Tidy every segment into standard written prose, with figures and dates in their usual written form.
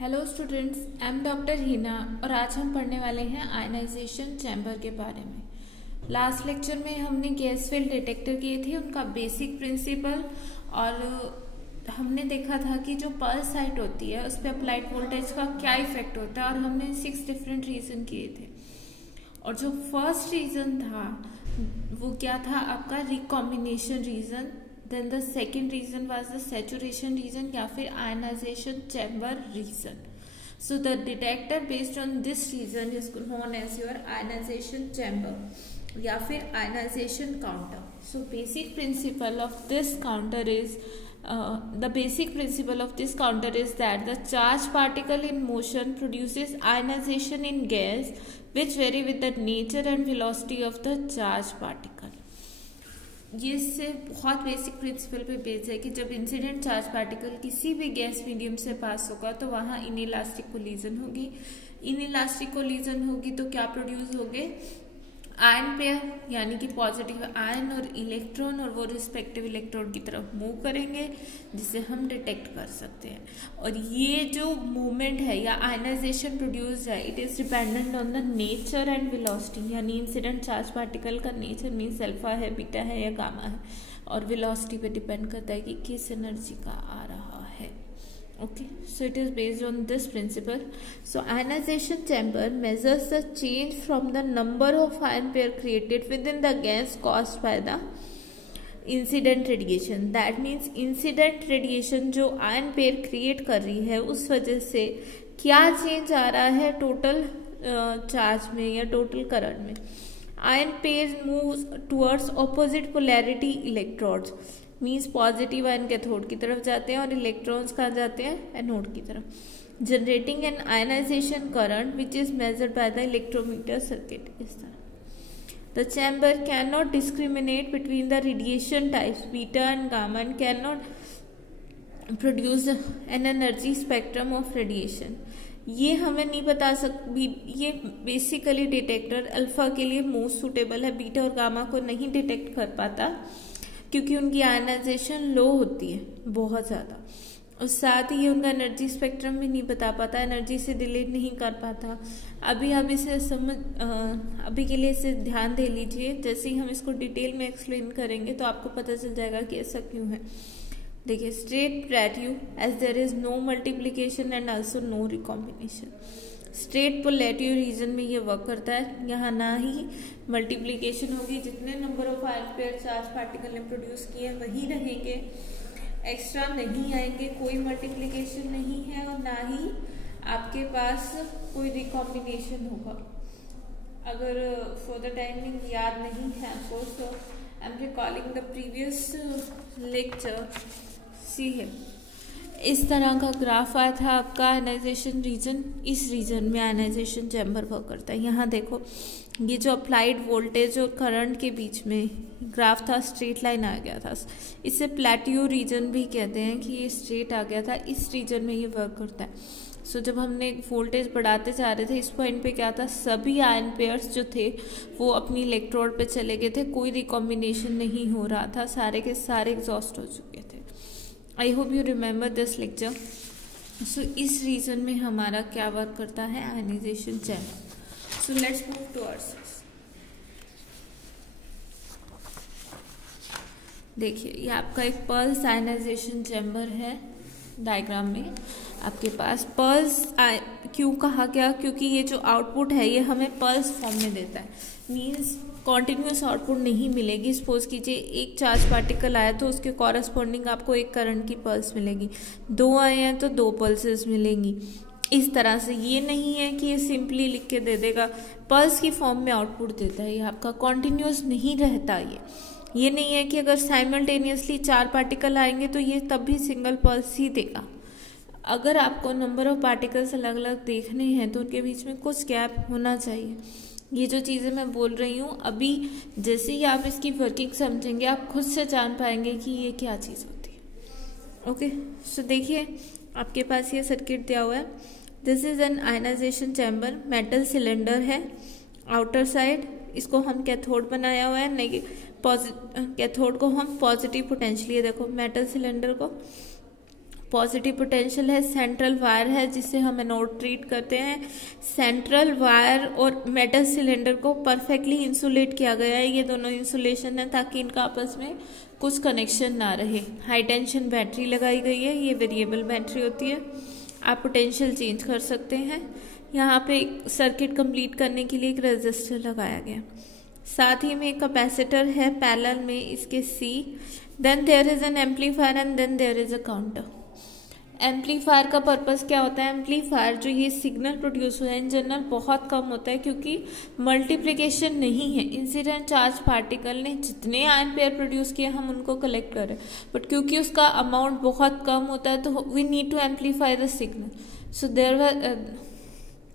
Hello students, I am doctor Heena और आज हम पढ़ने वाले हैं आयनाइजेशन चैम्बर के बारे में। लास्ट लेक्चर में हमने गैस फील्ड डिटेक्टर किए थे, उनका बेसिक प्रिंसिपल, और हमने देखा था कि जो पल्स साइट होती है उस पर अप्लाइड वोल्टेज का क्या इफेक्ट होता है, और हमने 6 डिफरेंट रीजन किए थे। और जो फर्स्ट रीजन था वो क्या था आपका recombination region. Then the second reason was the saturation region या फिर ionization chamber region. So the detector based on this region is known as your ionization chamber या फिर ionization counter. So basic principle of this counter is that the charged particle in motion produces ionization in gas which vary with the nature and velocity of the charged particle. ये इससे बहुत basic principle पे based है कि जब incident charge particle किसी भी gas medium से पास होगा तो वहाँ इनइलास्टिक कोलिजन होगी। इनइलास्टिक कोलिजन होगी तो क्या प्रोड्यूस होंगे? आयन पेयर, यानी कि पॉजिटिव आयन और इलेक्ट्रॉन, और वो रिस्पेक्टिव इलेक्ट्रॉन की तरफ मूव करेंगे जिसे हम डिटेक्ट कर सकते हैं। और ये जो मूवमेंट है या आयनाइजेशन प्रोड्यूस है, it is dependent on the nature and velocity, यानी इंसिडेंट चार्ज पार्टिकल का नेचर मीन्स अल्फा है, बीटा है या गामा है, और वेलोसिटी पे डिपेंड करता है कि किस एनर्जी का आ रहा है। Okay, so it is based on this principle. So ionization chamber measures the change from the number of ion pair created within the gas caused by the incident radiation. That means incident radiation जो ion pair create कर रही है उस वजह से क्या change आ रहा है टोटल चार्ज में या टोटल करंट में। ion pairs moves towards opposite polarity electrodes. Means positive ion cathode की तरफ जाते हैं और इलेक्ट्रॉन्स कहाँ जाते हैं? एनोड की तरफ, generating an ionization current which is measured by the electrometer circuit. इस तरह the chamber can not discriminate between the radiation types beta and gamma and can not produce an energy spectrum of radiation. ये हमें नहीं बता ये basically detector alpha के लिए most suitable है, बीटा और गामा को नहीं डिटेक्ट कर पाता क्योंकि उनकी आयनाइजेशन लो होती है बहुत ज़्यादा, और साथ ही ये उनका एनर्जी स्पेक्ट्रम भी नहीं बता पाता, एनर्जी से डिलीट नहीं कर पाता। अभी इसे अभी के लिए इसे ध्यान दे लीजिए, जैसे ही हम इसको डिटेल में एक्सप्लेन करेंगे तो आपको पता चल जाएगा कि ऐसा क्यों है। देखिए, straight plateau as there is no multiplication and also no recombination. Straight plateau region में ये वर्क करता है, यहाँ ना ही मल्टीप्लीकेशन होगी, जितने number of ion pair charge particle ने प्रोड्यूस किए वही रहेंगे, एक्स्ट्रा नहीं आएंगे, कोई मल्टीप्लीकेशन नहीं है और ना ही आपके पास कोई रिकॉम्बिनेशन होगा। अगर फॉर द टाइमिंग याद नहीं है आपको, so I am recalling the previous lecture. See है, इस तरह का ग्राफ आया था आपका आयनाइजेशन रीजन। इस रीजन में आयनाइजेशन चैम्बर वर्क करता है। यहाँ देखो, ये जो अप्लाइड वोल्टेज और करंट के बीच में ग्राफ था, स्ट्रेट लाइन आ गया था, इसे प्लेट्यू रीजन भी कहते हैं कि ये स्ट्रेट आ गया था। इस रीजन में ये वर्क करता है। सो जब हमने वोल्टेज बढ़ाते जा रहे थे, इस पॉइंट पे क्या था, सभी आयन पेयर्स जो थे वो अपनी इलेक्ट्रोड पे चले गए थे, कोई रिकॉम्बिनेशन नहीं हो रहा था, सारे के सारे एग्जॉस्ट हो चुके थे। I hope you remember this lecture. So इस रीजन में हमारा क्या वर्क करता है? Ionisation chamber. So let's move towards. देखिए, ये आपका एक पल्स आयनाइजेशन चैम्बर है। डायग्राम में आपके पास पल्स क्यों कहा गया? क्योंकि ये जो आउटपुट है ये हमें पल्स फॉर्म में देता है, मीन्स कॉन्टिन्यूस आउटपुट नहीं मिलेगी। सपोज कीजिए एक चार्ज पार्टिकल आया तो उसके कॉरस्पॉन्डिंग आपको एक करंट की पल्स मिलेगी, 2 आए हैं तो 2 पल्सेस मिलेंगी। इस तरह से ये नहीं है कि ये सिंपली लिख के दे देगा, पल्स की फॉर्म में आउटपुट देता है। ये आपका कॉन्टिन्यूस नहीं रहता। ये नहीं है कि अगर साइमल्टेनियसली 4 पार्टिकल आएंगे तो ये तब भी सिंगल पल्स ही देगा। अगर आपको नंबर ऑफ पार्टिकल्स अलग अलग देखने हैं तो उनके बीच में कुछ गैप होना चाहिए। ये जो चीज़ें मैं बोल रही हूँ, अभी जैसे ही आप इसकी वर्किंग समझेंगे आप खुद से जान पाएंगे कि ये क्या चीज़ होती है। ओके, सो देखिए, आपके पास ये सर्किट दिया हुआ है। This is an ionization chamber, metal cylinder है आउटर साइड, इसको हम कैथोड बनाया हुआ है। कैथोड को हम पॉजिटिव पोटेंशियल, ये देखो मेटल सिलेंडर को पॉजिटिव पोटेंशियल है, सेंट्रल वायर है जिसे हम एनोड ट्रीट करते हैं। सेंट्रल वायर और मेटल सिलेंडर को परफेक्टली इंसुलेट किया गया है, ये दोनों इंसुलेशन है ताकि इनका आपस में कुछ कनेक्शन ना रहे। हाई टेंशन बैटरी लगाई गई है, ये वेरिएबल बैटरी होती है, आप पोटेंशियल चेंज कर सकते हैं। यहाँ पे एक सर्किट कंप्लीट करने के लिए एक रेजिस्टर लगाया गया, साथ ही में एक कैपेसिटर है पैरेलल में इसके C। Then there is an amplifier and then there is a counter. Amplifier का पर्पस क्या होता है? एम्पलीफायर जो ये सिग्नल प्रोड्यूस हुआ है इन जनरल बहुत कम होता है क्योंकि मल्टीप्लिकेशन नहीं है। इंसिडेंट चार्ज पार्टिकल ने जितने आयन पेयर प्रोड्यूस किए हम उनको कलेक्ट कर रहे हैं, बट क्योंकि उसका अमाउंट बहुत कम होता है तो we need to amplify the signal. So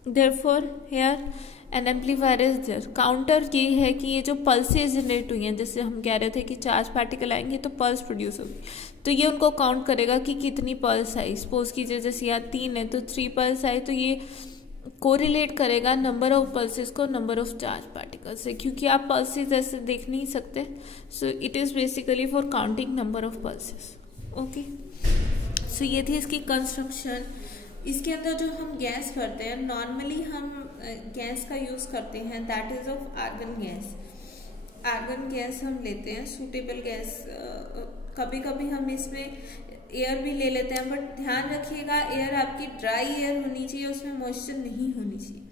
therefore here an amplifier is there. Counter ये है कि ये जो पल्सेस जनरेट हुई हैं, जैसे हम कह रहे थे कि चार्ज पार्टिकल आएंगे तो पल्स प्रोड्यूस होगी, तो ये उनको काउंट करेगा कि कितनी पल्स आई। सपोज कीजिए जैसे यहाँ 3 है तो 3 पल्स आई, तो ये कोरिलेट करेगा नंबर ऑफ पल्सेस को नंबर ऑफ चार्ज पार्टिकल से, क्योंकि आप पल्सेस ऐसे देख नहीं सकते। So it is basically for counting number of pulses. Okay, so ये थी इसकी कंस्ट्रक्शन। इसके अंदर जो हम गैस करते हैं, नॉर्मली हम गैस का यूज़ करते हैं, that is of argon gas. Argon gas हम लेते हैं, सूटेबल गैस। कभी कभी हम इसमें एयर भी ले लेते हैं, बट ध्यान रखिएगा एयर आपकी ड्राई एयर होनी चाहिए, उसमें मॉइस्चर नहीं होनी चाहिए।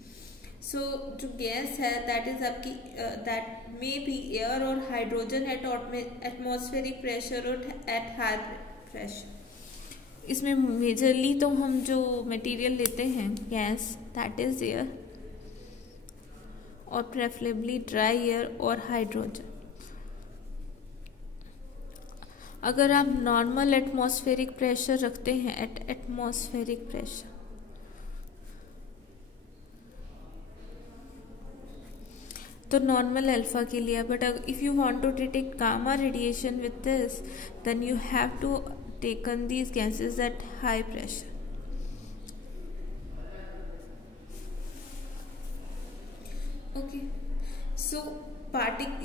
सो जो गैस है दैट इज आपकी दैट मे बी एयर और हाइड्रोजन एट एटमॉस्फेरिक प्रेशर और एट हाई प्रेशर। इसमें मेजरली तो हम जो मटेरियल लेते हैं गैस दैट इज एयर और प्रेफरेबली ड्राई एयर और हाइड्रोजन। अगर आप नॉर्मल एटमॉस्फेरिक प्रेशर रखते हैं एट एटमॉस्फेरिक प्रेशर, तो नॉर्मल अल्फा के लिए, but if you want to detect gamma radiation with this then you have to taken these gases at high pressure. Okay, so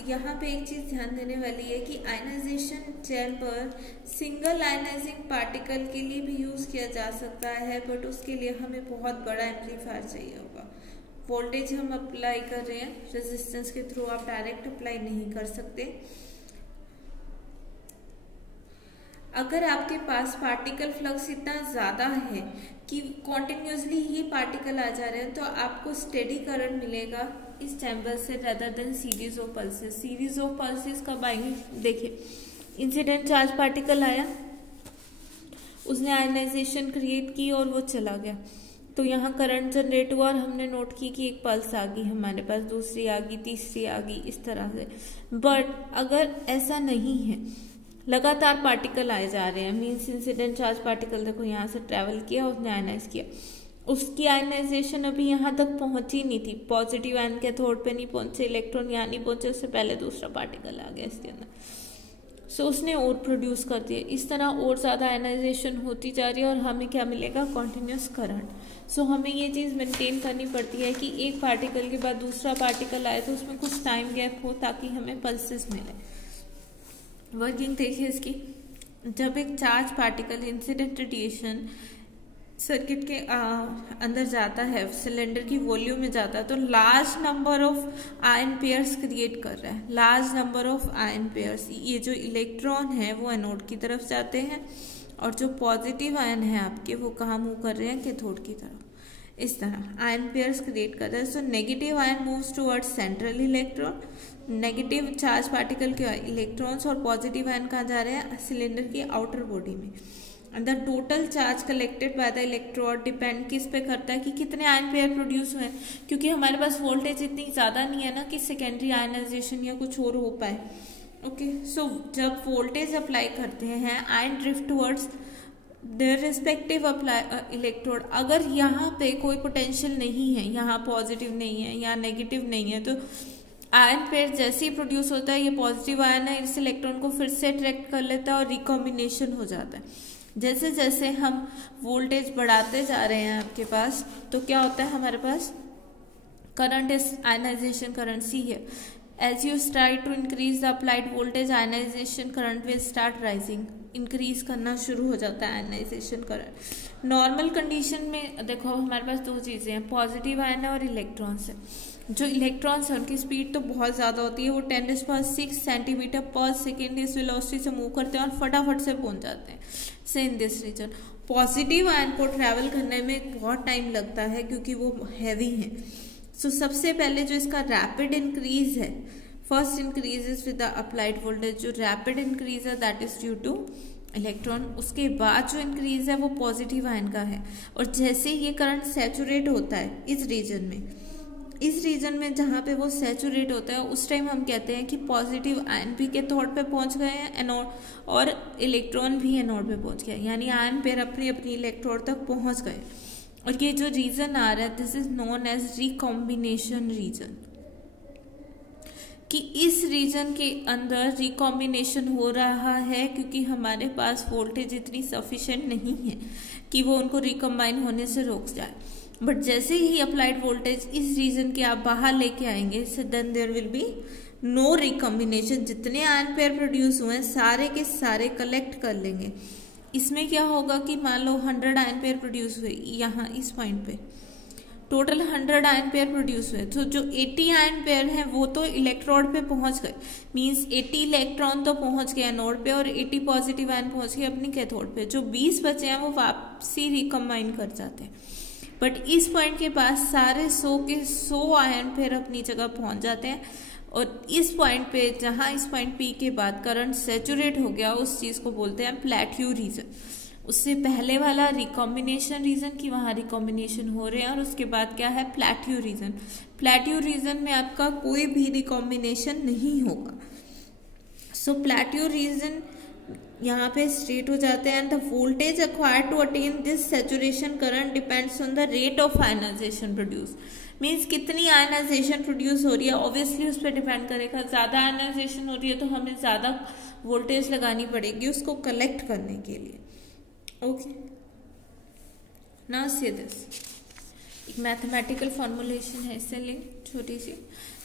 यहाँ पे एक चीज ध्यान देने वाली है कि ionization chamber single ionizing particle के लिए भी यूज किया जा सकता है, बट उसके लिए हमें बहुत बड़ा एम्पलीफायर चाहिए होगा। वोल्टेज हम अप्लाई कर रहे हैं रेजिस्टेंस के थ्रू, आप डायरेक्ट अप्लाई नहीं कर सकते। अगर आपके पास पार्टिकल फ्लक्स इतना ज़्यादा है कि कॉन्टिन्यूसली ये पार्टिकल आ जा रहे हैं, तो आपको स्टेडी करंट मिलेगा इस चैम्बर से rather than series of pulses. Series of pulses कब आएंगे? देखिए, इंसिडेंट चार्ज पार्टिकल आया, उसने आयनाइजेशन क्रिएट की और वो चला गया, तो यहाँ करंट जनरेट हुआ और हमने नोट की कि एक पल्स आ गई हमारे पास, दूसरी आ गई, तीसरी आ गई, इस तरह से। बट अगर ऐसा नहीं है, लगातार पार्टिकल आए जा रहे हैं, मीन्स इंसिडेंट चार्ज पार्टिकल देखो यहाँ से ट्रेवल किया, उसने आयनाइज किया, उसकी आयनाइजेशन अभी यहाँ तक पहुंची नहीं थी, पॉजिटिव आयन कैथोड पे नहीं पहुंचे, इलेक्ट्रॉन यहाँ नहीं पहुंचे, उससे पहले दूसरा पार्टिकल आ गया इसके अंदर। सो उसने और प्रोड्यूस कर दिया। इस तरह और ज़्यादा आयनाइजेशन होती जा रही है और हमें क्या मिलेगा? Continuous current. सो हमें ये चीज़ मेंटेन करनी पड़ती है कि एक पार्टिकल के बाद दूसरा पार्टिकल आए तो उसमें कुछ टाइम गैप हो ताकि हमें पल्सेस मिले। वर्किंग देखिए इसकी, जब एक charge particle incident radiation circuit के अंदर जाता है, सिलेंडर की वॉल्यूम में जाता है, तो large number of ion pairs create कर रहा है, large number of ion pairs. ये जो इलेक्ट्रॉन है वो एनोड की तरफ जाते हैं और जो पॉजिटिव आयन है आपके वो कहाँ मूव कर रहे हैं? कैथोड की तरफ। इस तरह आयन पेयर्स क्रिएट कर रहे हैं। So negative ion moves towards central electron, negative charge particle के इलेक्ट्रॉन्स, और पॉजिटिव आयन कहाँ जा रहे हैं? सिलेंडर की आउटर बॉडी में। The total charge collected by the electrode depend किस पे करता है कि कितने आयन पेयर प्रोड्यूस हुए हैं, क्योंकि हमारे पास वोल्टेज इतनी ज़्यादा नहीं है ना कि सेकेंडरी आयनाइजेशन या कुछ और हो पाए। ओके, सो जब वोल्टेज अप्लाई करते हैं ion drift towards their respective apply electrode. अगर यहाँ पे कोई पोटेंशियल नहीं है, यहाँ पॉजिटिव नहीं है, यहाँ नेगेटिव नहीं है, तो आयन पेयर जैसे ही प्रोड्यूस होता है, ये पॉजिटिव आयन है, इस इलेक्ट्रॉन को फिर से अट्रैक्ट कर लेता है और रिकॉम्बिनेशन हो जाता है। जैसे जैसे हम वोल्टेज बढ़ाते जा रहे हैं आपके पास, तो क्या होता है हमारे पास? Current is ionisation current. See है, as you try to increase the applied voltage, ionisation current will start rising. Increase करना शुरू हो जाता है आयनाइजेशन करंट। नॉर्मल कंडीशन में देखो हमारे पास दो चीज़ें हैं, पॉजिटिव आयन है और इलेक्ट्रॉन्स है। जो इलेक्ट्रॉन्स है उनकी स्पीड तो बहुत ज़्यादा होती है, वो 10⁶ सेंटीमीटर पर सेकेंड इस वेलोसिटी से मूव करते हैं और फटाफट से पहुंच जाते हैं से in this region. Positive ion को ट्रैवल करने में बहुत टाइम लगता है क्योंकि वो हैवी है। सो सबसे पहले जो इसका रैपिड इंक्रीज है, first increase is with the applied voltage, जो रैपिड इंक्रीज है that is due two electron. उसके बाद जो इंक्रीज है वो पॉजिटिव आयन का है। और जैसे ये करंट सैचुरेट होता है इस रीजन में जहाँ पे वो सैचुरेट होता है उस टाइम हम कहते हैं कि पॉजिटिव आयन भी के थॉट पे पहुंच गए हैं एनोड, और इलेक्ट्रॉन भी एनोड पे पहुंच गया, यानी आयन पेयर अपनी अपनी इलेक्ट्रोड तक पहुंच गए। और ये जो रीजन आ रहा है this is known as recombination region, कि इस रीजन के अंदर रिकॉम्बिनेशन हो रहा है क्योंकि हमारे पास वोल्टेज इतनी सफिशिएंट नहीं है कि वो उनको रिकम्बाइन होने से रोक जाए। बट जैसे ही अप्लाइड वोल्टेज इस रीजन के आप बाहर लेके आएंगे so then there will be no recombination. जितने आयन पेयर प्रोड्यूस हुए हैं सारे के सारे कलेक्ट कर लेंगे। इसमें क्या होगा कि मान लो 100 आयन पेयर प्रोड्यूस हुए, यहाँ इस पॉइंट पे टोटल 100 आयन पेयर प्रोड्यूस हुए, तो जो 80 आयन पेयर हैं वो तो इलेक्ट्रोड पे पहुंच गए, मींस 80 इलेक्ट्रॉन तो पहुंच गए एनोड पे और 80 पॉजिटिव आयन पहुंच गए अपनी कैथोड पे। जो 20 बचे हैं वो वापसी रिकम्बाइन कर जाते हैं। बट इस पॉइंट के पास सारे 100 के 100 आयन पेयर अपनी जगह पहुंच जाते हैं। और इस पॉइंट पे जहां इस पॉइंट पी के बाद करंट सैचुरेट हो गया उस चीज को बोलते हैं प्लेट्यू रीजन। उससे पहले वाला रिकॉम्बिनेशन रीजन की वहां रिकॉम्बिनेशन हो रहे हैं, और उसके बाद क्या है प्लेट्यू रीजन। प्लेट्यू रीजन में आपका कोई भी रिकॉम्बिनेशन नहीं होगा। सो प्लेट्यू रीजन यहाँ पे स्ट्रेट हो जाते हैं। And the voltage acquired to attain this saturation current depends on the rate of ionization produce, means कितनी आयनाइजेशन प्रोड्यूस हो रही है ऑब्वियसली उस पर डिपेंड करेगा। ज्यादा आयनाइजेशन हो रही है तो हमें ज्यादा वोल्टेज लगानी पड़ेगी उसको कलेक्ट करने के लिए। ओके, नाउ सी दिस, एक मैथमेटिकल फॉर्मुलेशन है इससे लिंक छोटी सी।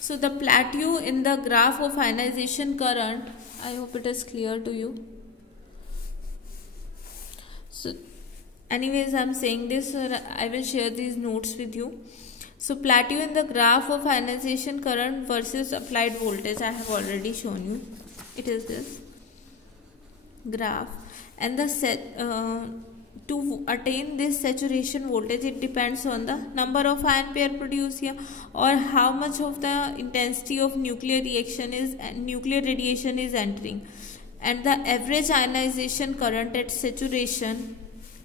So the plateau in the graph of ionisation current, I hope it is clear to you. So anyways I'm saying this, I will share these notes with you. So plateau in the graph of ionization current versus applied voltage, I have already shown you. It is this graph, and the to attain this saturation voltage it depends on the number of ion pair produced here, or how much of the intensity of nuclear reaction is and nuclear radiation is entering, and the average ionization current at saturation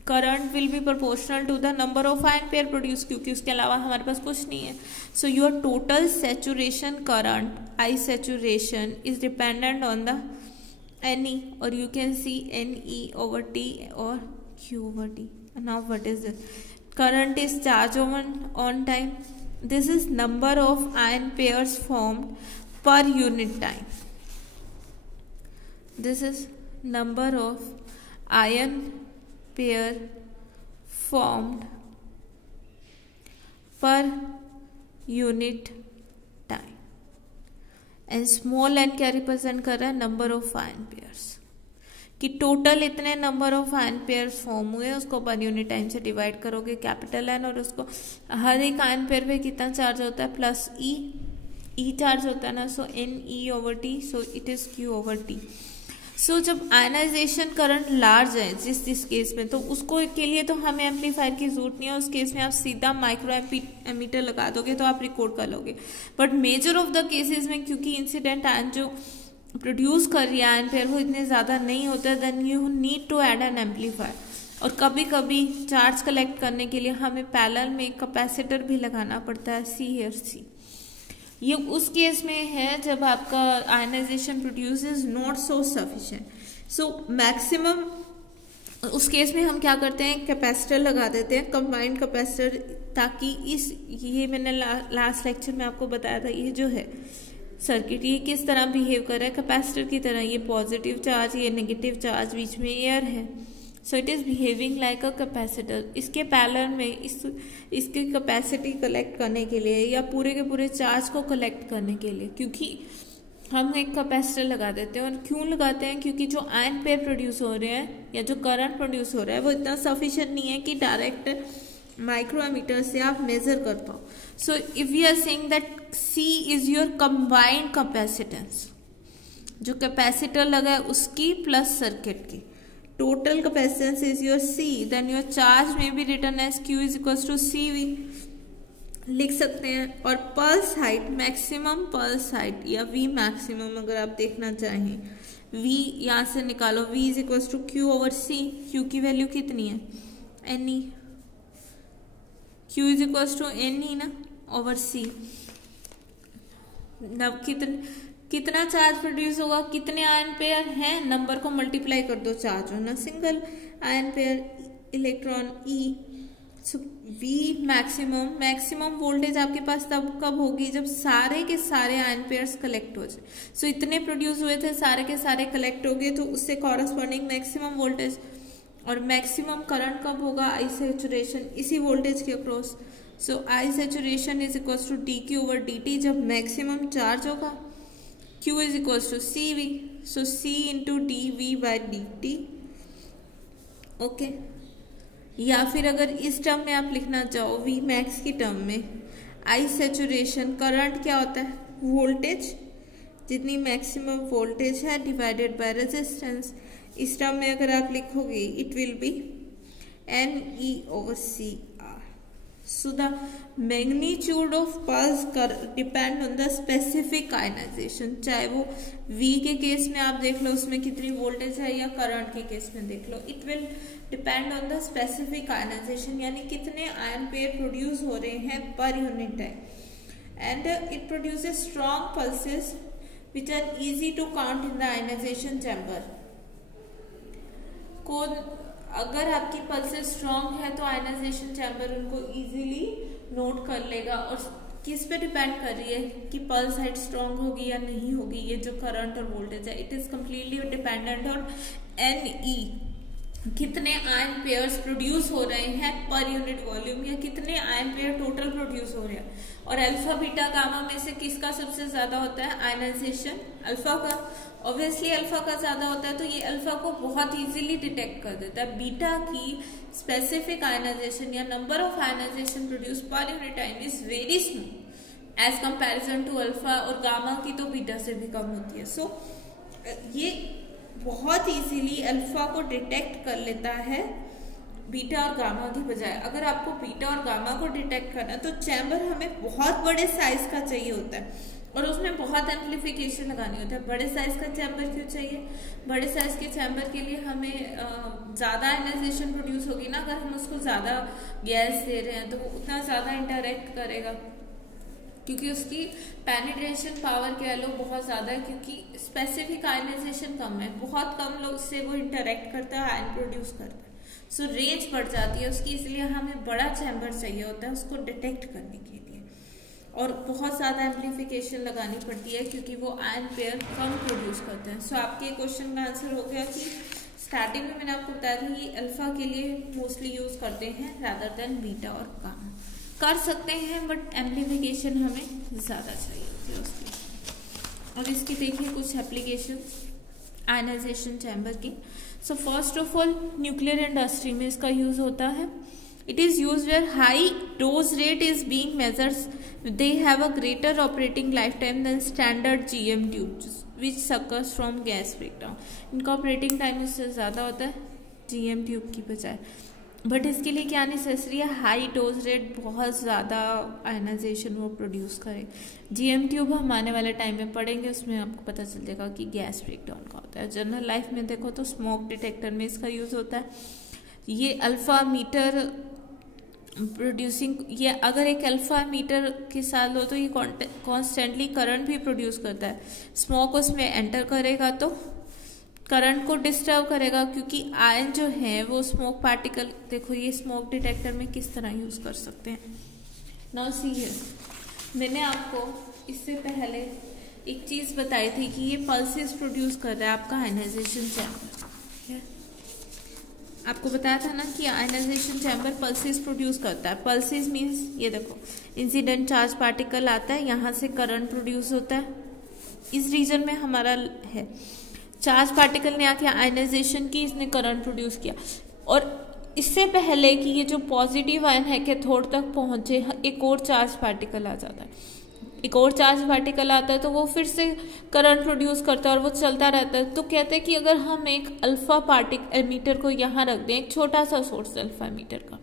current will be proportional to the number of ion pair produced, क्योंकि उसके अलावा हमारे पास कुछ नहीं है. So your total saturation current, I saturation, is dependent on the NE, or you can see NE over T or Q over T. And now what is this? Current is charge on time. This is number of ion pairs formed per unit time. This is number of ion pair formed per unit time, and small n क्या represent कर रहा है? Number of ion pairs, कि total इतने number of ion pairs form हुए उसको पर unit time से डिवाइड करोगे कैपिटल एन, और उसको हर एक आयन पेयर पे कितना चार्ज होता है प्लस ई चार्ज होता है ना, so N E over T, so it is Q over T. So जब आयनाइजेशन करंट लार्ज है जिस केस में, तो उसको के लिए तो हमें एम्पलीफायर की जरूरत नहीं है. उस केस में आप सीधा माइक्रो एमीटर लगा दोगे तो आप रिकॉर्ड कर लोगे. But measure of the cases में क्योंकि इंसिडेंट आयन जो प्रोड्यूस कर रही है आयन पेयर वो इतने ज़्यादा नहीं होता, then you need to add an amplifier. और कभी कभी चार्ज कलेक्ट करने के लिए हमें पैरेलल में कैपेसिटर भी लगाना पड़ता है, C. ये उस केस में है जब आपका ionization produce is not so sufficient. So maximum उस केस में हम क्या करते हैं, कैपेसिटर लगा देते हैं, कंबाइंड कैपेसिटर, ताकि ये मैंने लास्ट लेक्चर में आपको बताया था, ये जो है सर्किट ये किस तरह बिहेव कर रहा है कैपेसिटर की तरह. ये पॉजिटिव चार्ज, ये नेगेटिव चार्ज, बीच में एयर है. सो it is behaving like a capacitor. इसके पैरेलल में इसकी कैपेसिटी कलेक्ट करने के लिए या पूरे के पूरे चार्ज को कलेक्ट करने के लिए, क्योंकि हम एक कैपेसिटर लगा देते हैं। और क्यों लगाते हैं? क्योंकि जो आयन पेयर प्रोड्यूस हो रहे हैं या जो करंट प्रोड्यूस हो रहा है वो इतना सफिशिएंट नहीं है कि डायरेक्ट माइक्रोमीटर से आप मेजर कर पाओ। So if we are saying that C is your combined capacitance, जो कैपेसिटर लगा है उसकी प्लस सर्किट की total capacitance is your C, then your charge में be written as Q is equal to CV लिख सकते हैं। और pulse height, maximum pulse height या V मैक्सिमम अगर आप देखना चाहें, V यहाँ से निकालो, V is equal to Q over C। Q की वैल्यू कितनी है? NE। Q is equal to NE ना ओवर C। नब कितना चार्ज प्रोड्यूस होगा? कितने आयन पेयर हैं? नंबर को मल्टीप्लाई कर दो, चार्ज होना single ion pair electron E। So V maximum voltage आपके पास तब कब होगी? जब सारे के सारे आयन पेयर्स कलेक्ट हो जाए। सो इतने प्रोड्यूस हुए थे, सारे के सारे कलेक्ट हो गए, तो उससे कॉरस्पॉन्डिंग मैक्सिमम वोल्टेज। और मैक्सिमम करंट कब होगा? आई सैचुरेशन, इसी वोल्टेज के across. So I saturation is equal to dQ over dt जब मैक्सिमम चार्ज होगा। Q is equal to CV, so C into dV by dt। Okay, या फिर अगर इस टर्म में आप लिखना चाहो V मैक्स की टर्म में, आई सैचुरेशन करंट क्या होता है? वोल्टेज, जितनी मैक्सिमम वोल्टेज है डिवाइडेड बाय रेजिस्टेंस। इस टर्म में अगर आप लिखोगे it will be NE over CR। So the magnitude of pulse depend on the specific ionization। चाहे वो V के केस में आप देख लो उसमें कितनी वोल्टेज है, या करंट के केस में देख लो, it will depend on the specific ionization, यानी कितने आयन पेयर प्रोड्यूस हो रहे हैं per unit time. And it produces strong pulses which are easy to count in the ionization chamber. अगर आपकी पल्सेस स्ट्रॉन्ग है तो आयनाइजेशन चैम्बर उनको इजीली नोट कर लेगा। और किस पे डिपेंड कर रही है कि पल्स हाइट स्ट्रॉन्ग होगी या नहीं होगी? ये जो करंट और वोल्टेज है, it is completely dependent on NE, कितने आयन पेयर्स प्रोड्यूस हो रहे हैं पर यूनिट वॉल्यूम, या कितने आयन पेयर टोटल प्रोड्यूस हो रहे हैं। और अल्फा बीटा गामा में से किसका सबसे ज्यादा होता है? आयनाइजेशन अल्फा का। ऑब्वियसली अल्फा का ज्यादा होता है, तो ये अल्फा को बहुत इजीली डिटेक्ट कर देता है। बीटा की स्पेसिफिक आयनाइजेशन या number of ionization produce per unit time is very small as comparison to alpha, और गामा की तो बीटा से भी कम होती है। सो ये बहुत इजीली अल्फा को डिटेक्ट कर लेता है बीटा और गामा की बजाय। अगर आपको बीटा और गामा को डिटेक्ट करना है तो चैम्बर हमें बहुत बड़े साइज का चाहिए होता है, और उसमें बहुत एम्प्लीफिकेशन लगानी होता है। बड़े साइज का चैम्बर क्यों चाहिए? बड़े साइज के चैम्बर के लिए हमें ज्यादा आयनाइजेशन प्रोड्यूस होगी ना। अगर हम उसको ज्यादा गैस दे रहे हैं तो वो उतना ज्यादा इंटरेक्ट करेगा, क्योंकि उसकी पेनिट्रेशन पावर कह लो बहुत ज्यादा है, क्योंकि स्पेसिफिक आयनाइजेशन कम है, बहुत कम लोग से वो इंटरेक्ट करता है, आयन प्रोड्यूस करता है। सो रेंज बढ़ जाती है उसकी, इसलिए हमें बड़ा चैम्बर चाहिए होता है उसको डिटेक्ट करने के लिए, और बहुत ज्यादा एम्प्लीफिकेशन लगानी पड़ती है क्योंकि वो आयन पेयर कम प्रोड्यूस करते हैं। सो आपके क्वेश्चन का आंसर हो गया कि स्टार्टिंग में मैंने आपको बताया था कि अल्फा के लिए मोस्टली यूज करते हैं रादर देन बीटा और गामा। कर सकते हैं बट एम्प्लीफिकेशन हमें ज्यादा चाहिए होती है उसके। और इसकी देखिए कुछ एप्लीकेशन आयनाइजेशन चैम्बर की। So first of all nuclear industry में इसका यूज होता है। It is use where high dose rate is being measures, they have a greater operating life time than standard GM tubes which suffers from gas breakdown. इनका operating time इससे ज्यादा होता है GM tube की बजाय। But इसके लिए क्या नेसेसरी है? हाई डोज रेट, बहुत ज़्यादा आयनाइजेशन वो प्रोड्यूस करे। GM ट्यूब हम आने वाले टाइम में पढ़ेंगे, उसमें आपको पता चल जाएगा कि गैस ब्रेकडाउन का होता है। जनरल लाइफ में देखो तो स्मोक डिटेक्टर में इसका यूज़ होता है। ये अल्फा मीटर प्रोड्यूसिंग, ये अगर एक अल्फा मीटर के साथ हो तो ये कॉन्स्टेंटली करंट भी प्रोड्यूस करता है। स्मोक उसमें एंटर करेगा तो करंट को डिस्टर्ब करेगा, क्योंकि आयन जो है वो स्मोक पार्टिकल, देखो ये स्मोक डिटेक्टर में किस तरह यूज कर सकते हैं। नाउ सी हियर, मैंने आपको इससे पहले एक चीज बताई थी कि ये पल्सेस प्रोड्यूस कर रहा है आपका आयनाइजेशन चैम्बर। आपको बताया था ना कि आयनाइजेशन चैम्बर पल्सेस प्रोड्यूस करता है। पल्सेस मीन्स ये देखो इंसिडेंट चार्ज पार्टिकल आता है, यहाँ से करंट प्रोड्यूस होता है, इस रीजन में हमारा है। चार्ज पार्टिकल ने आके आयनाइजेशन की, इसने करंट प्रोड्यूस किया, और इससे पहले कि ये जो पॉजिटिव आयन है कैथोड तक पहुंचे, एक और चार्ज पार्टिकल आ जाता है। एक और चार्ज पार्टिकल आता है तो वो फिर से करंट प्रोड्यूस करता है और वो चलता रहता है। तो कहते हैं कि अगर हम एक अल्फा पार्टिकल एमीटर को यहाँ रख दें, एक छोटा सा सोर्स अल्फा एमीटर का,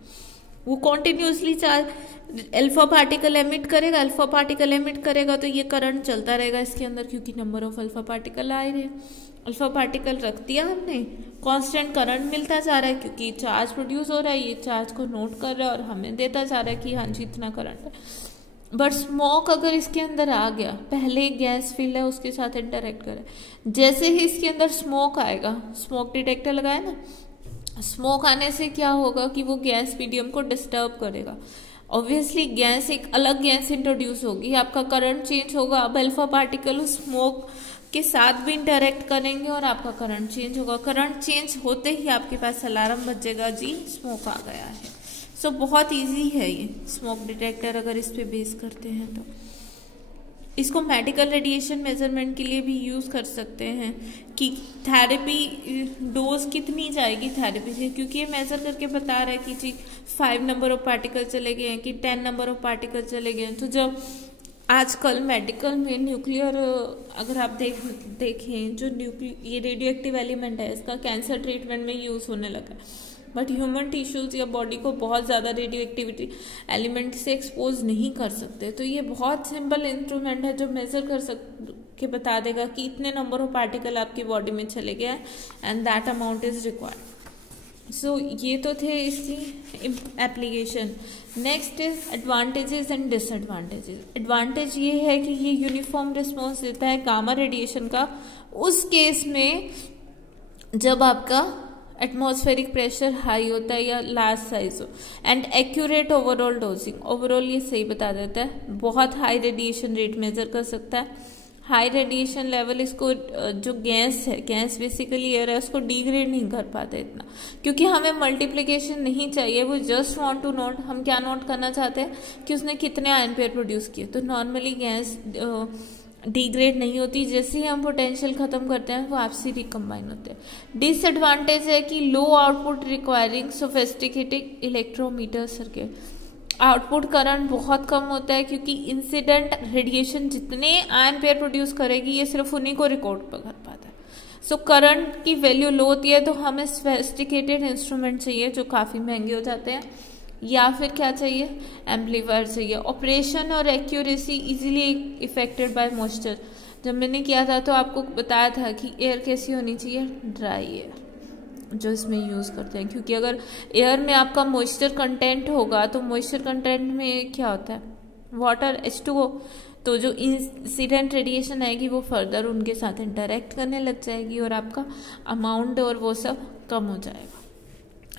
वो continuously charge alpha particle emit करेगा, अल्फा पार्टिकल एमिट करेगा, तो ये करंट चलता रहेगा इसके अंदर, क्योंकि नंबर ऑफ अल्फा पार्टिकल आ रहे हैं। अल्फा पार्टिकल रख दिया हमने, कांस्टेंट करंट मिलता जा रहा है क्योंकि चार्ज प्रोड्यूस हो रहा है, ये चार्ज को नोट कर रहा है और हमें देता जा रहा है कि हाँ जी इतना करंट है। बट स्मोक अगर इसके अंदर आ गया, पहले गैस फील्ड है उसके साथ इंटरेक्ट करे, जैसे ही इसके अंदर स्मोक आएगा, स्मोक डिटेक्टर लगाया ना, स्मोक आने से क्या होगा कि वो गैस मीडियम को डिस्टर्ब करेगा। ऑब्वियसली गैस, एक अलग गैस इंट्रोड्यूस होगी, आपका करंट चेंज होगा। अब अल्फा पार्टिकल उस स्मोक के साथ भी इंटरेक्ट करेंगे और आपका करंट चेंज होगा। करंट चेंज होते ही आपके पास अलार्म बजेगा, जी स्मोक आ गया है। सो बहुत इजी है ये स्मोक डिटेक्टर, अगर इस पे बेस करते हैं तो। इसको मेडिकल रेडिएशन मेजरमेंट के लिए भी यूज कर सकते हैं कि थेरेपी डोज कितनी जाएगी थेरेपी से, क्योंकि ये मेजर करके बता रहा है कि जी 5 नंबर ऑफ पार्टिकल चले गए हैं कि 10 नंबर ऑफ पार्टिकल चले गए हैं। तो जब आजकल मेडिकल में न्यूक्लियर, अगर आप देखें जो ये रेडियो एक्टिव एलिमेंट है, इसका कैंसर ट्रीटमेंट में यूज होने लगा, बट ह्यूमन टिश्यूज या बॉडी को बहुत ज़्यादा रेडियो एक्टिविटी एलिमेंट से एक्सपोज नहीं कर सकते। तो ये बहुत सिंपल इंस्ट्रूमेंट है जो मेजर के बता देगा कि इतने नंबर ऑफ पार्टिकल आपकी बॉडी में चले गए and that amount is required. So ये तो थे इसकी application. Next is advantages and disadvantages. Advantage ये है कि ये यूनिफॉर्म रिस्पॉन्स देता है गामा रेडिएशन का, उस केस में जब आपका एटमॉस्फेरिक प्रेशर हाई होता है या लार्ज साइज हो, and accurate overall dosing, overall ये सही बता देता है। बहुत हाई रेडिएशन रेट मेजर कर सकता है, हाई रेडिएशन लेवल इसको जो गैस है, गैस बेसिकली एयर है, उसको डिग्रेड नहीं कर पाते इतना, क्योंकि हमें मल्टीप्लिकेशन नहीं चाहिए, वो जस्ट वांट टू नोट, हम क्या नोट करना चाहते हैं कि उसने कितने आयन पेयर प्रोड्यूस किए। तो नॉर्मली गैस डिग्रेड नहीं होती, जैसे ही हम पोटेंशियल खत्म करते हैं वो आपसी रिकम्बाइन होते हैं। डिसएडवांटेज है कि low output requiring sophisticated electrometer circuit, output current बहुत कम होता है क्योंकि इंसिडेंट रेडिएशन जितने आयन पेयर प्रोड्यूस करेगी ये सिर्फ उन्हीं को रिकॉर्ड कर पाता है। सो करंट की वैल्यू लो होती है, तो हमें सोफिस्टिकेटेड इंस्ट्रूमेंट चाहिए जो काफ़ी महंगे हो जाते हैं, या फिर क्या चाहिए, एम्पलीफायर चाहिए। ऑपरेशन और accuracy easily affected by moisture. जब मैंने किया था तो आपको बताया था कि एयर कैसी होनी चाहिए, ड्राई एयर जो इसमें यूज़ करते हैं, क्योंकि अगर एयर में आपका मॉइस्चर कंटेंट होगा तो मॉइस्चर कंटेंट में क्या होता है, वाटर H2O, तो जो इंसिडेंट रेडिएशन आएगी वो फर्दर उनके साथ इंटरेक्ट करने लग जाएगी और आपका अमाउंट और वो सब कम हो जाएगा।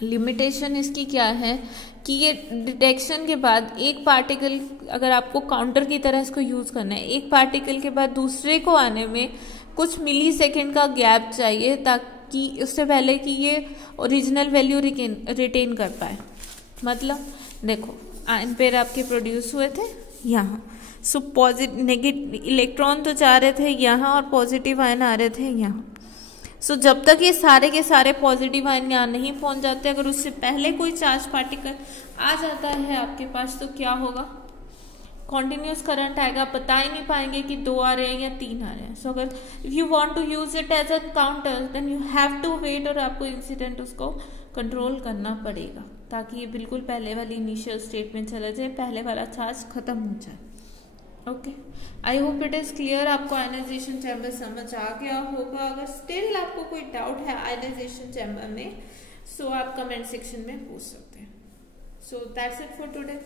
लिमिटेशन इसकी क्या है कि ये डिटेक्शन के बाद एक पार्टिकल, अगर आपको काउंटर की तरह इसको यूज करना है, एक पार्टिकल के बाद दूसरे को आने में कुछ मिली सेकेंड का गैप चाहिए, ताकि उससे पहले कि ये ओरिजिनल वैल्यू रिटेन कर पाए। मतलब देखो आयन पेयर आपके प्रोड्यूस हुए थे यहाँ, सो पॉजिटिव नेगेटिव इलेक्ट्रॉन तो जा रहे थे यहाँ और पॉजिटिव आयन आ रहे थे यहाँ। सो जब तक ये सारे के सारे पॉजिटिव आयन यहाँ नहीं पहुंच जाते, अगर उससे पहले कोई चार्ज पार्टिकल आ जाता है आपके पास, तो क्या होगा, कॉन्टिन्यूस करंट आएगा, बता ही नहीं पाएंगे कि 2 आ रहे हैं या 3 आ रहे हैं। सो अगर if you want to use it as a counter then you have to wait, और आपको इंसिडेंट उसको कंट्रोल करना पड़ेगा ताकि ये बिल्कुल पहले वाली इनिशियल स्टेट में चला जाए, पहले वाला चार्ज खत्म हो जाए। Okay, I hope it is clear. आपको आयनाइजेशन चैम्बर समझ आ गया होगा। अगर स्टिल आपको कोई डाउट है आयनाइजेशन चैम्बर में, सो आप कमेंट सेक्शन में पूछ सकते हैं। So that's it for today.